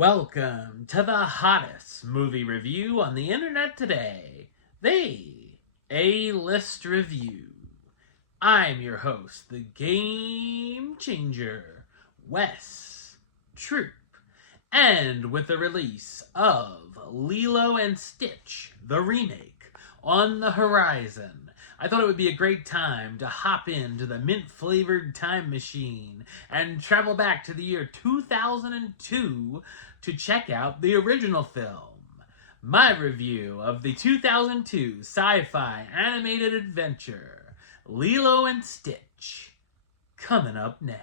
Welcome to the hottest movie review on the internet today, the A-List Review. I'm your host, the Game Changer, Wes Troop. And with the release of Lilo and Stitch, the remake, on the horizon, I thought it would be a great time to hop into the mint-flavored time machine and travel back to the year 2002 to check out the original film. My review of the 2002 sci-fi animated adventure, Lilo and Stitch, coming up now.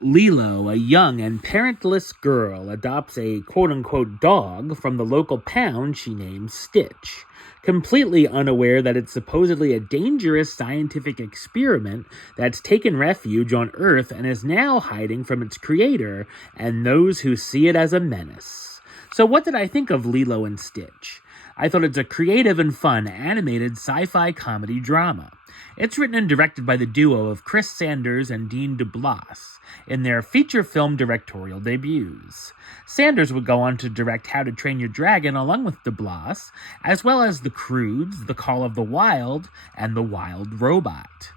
Lilo, a young and parentless girl, adopts a quote-unquote dog from the local pound she names Stitch, completely unaware that it's supposedly a dangerous scientific experiment that's taken refuge on Earth and is now hiding from its creator and those who see it as a menace. So what did I think of Lilo and Stitch? I thought it's a creative and fun animated sci-fi comedy drama. It's written and directed by the duo of Chris Sanders and Dean DeBlas in their feature film directorial debuts. Sanders would go on to direct How to Train Your Dragon along with DeBlas, as well as The Croods, The Call of the Wild, and The Wild Robot.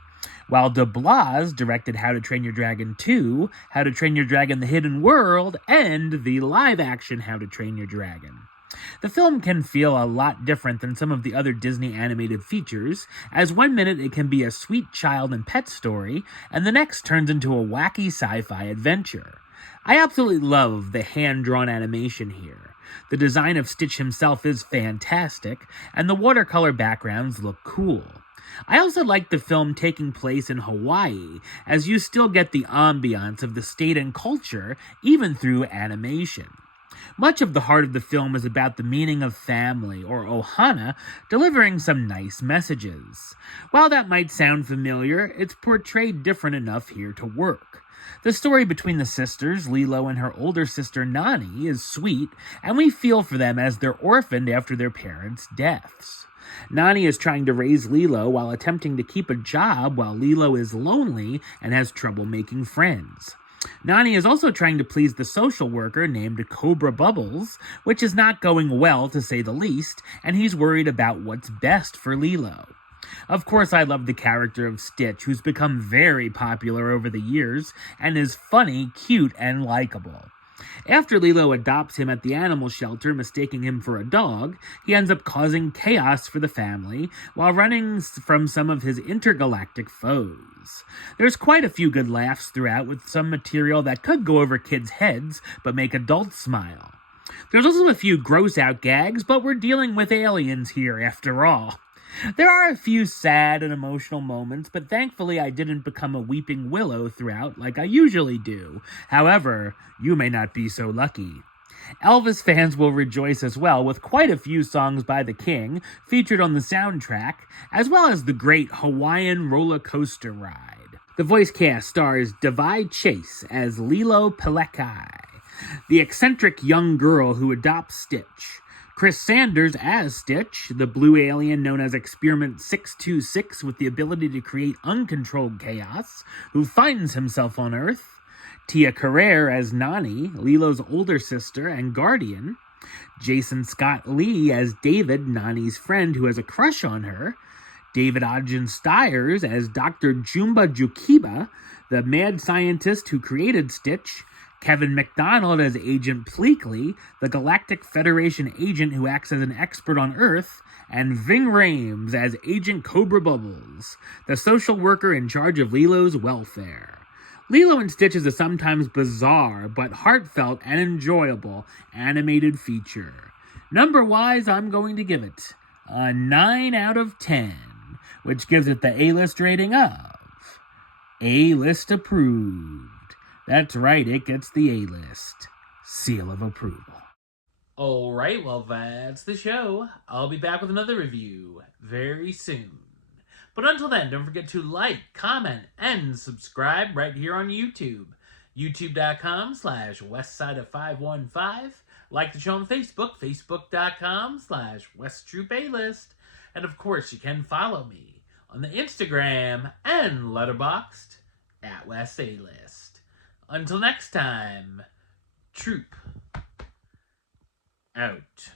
While DeBlas directed How to Train Your Dragon 2, How to Train Your Dragon The Hidden World, and the live-action How to Train Your Dragon. The film can feel a lot different than some of the other Disney animated features, as one minute it can be a sweet child and pet story, and the next turns into a wacky sci-fi adventure. I absolutely love the hand-drawn animation here. The design of Stitch himself is fantastic, and the watercolor backgrounds look cool. I also like the film taking place in Hawaii, as you still get the ambiance of the state and culture, even through animation. Much of the heart of the film is about the meaning of family, or ohana, delivering some nice messages. While that might sound familiar, it's portrayed different enough here to work. The story between the sisters, Lilo and her older sister Nani, is sweet, and we feel for them as they're orphaned after their parents' deaths. Nani is trying to raise Lilo while attempting to keep a job while Lilo is lonely and has trouble making friends. Nani is also trying to please the social worker named Cobra Bubbles, which is not going well to say the least, and he's worried about what's best for Lilo. Of course, I love the character of Stitch, who's become very popular over the years, and is funny, cute, and likable. After Lilo adopts him at the animal shelter, mistaking him for a dog, he ends up causing chaos for the family while running from some of his intergalactic foes. There's quite a few good laughs throughout, with some material that could go over kids' heads but make adults smile. There's also a few gross-out gags, but we're dealing with aliens here after all. There are a few sad and emotional moments, but thankfully I didn't become a weeping willow throughout like I usually do. However, you may not be so lucky. Elvis fans will rejoice as well, with quite a few songs by the King featured on the soundtrack, as well as the great Hawaiian roller coaster ride. The voice cast stars Davai Chase as Lilo Pelekai, the eccentric young girl who adopts Stitch. Chris Sanders as Stitch, the blue alien known as Experiment 626 with the ability to create uncontrolled chaos, who finds himself on Earth. Tia Carrere as Nani, Lilo's older sister and guardian. Jason Scott Lee as David, Nani's friend who has a crush on her. David Ogden Stiers as Dr. Jumba Jukiba, the mad scientist who created Stitch. Kevin McDonald as Agent Pleakley, the Galactic Federation agent who acts as an expert on Earth, and Ving Rhames as Agent Cobra Bubbles, the social worker in charge of Lilo's welfare. Lilo and Stitch is a sometimes bizarre but heartfelt and enjoyable animated feature. Number-wise, I'm going to give it a 9 out of 10, which gives it the A-list rating of A-list approved. That's right, it gets the A-list seal of approval. Alright, well that's the show. I'll be back with another review very soon. But until then, don't forget to like, comment, and subscribe right here on YouTube. YouTube.com/WestsideOf515. Like the show on Facebook, Facebook.com/WestTroopAlist. And of course, you can follow me on the Instagram and Letterboxd at West A-List. Until next time, Troop out.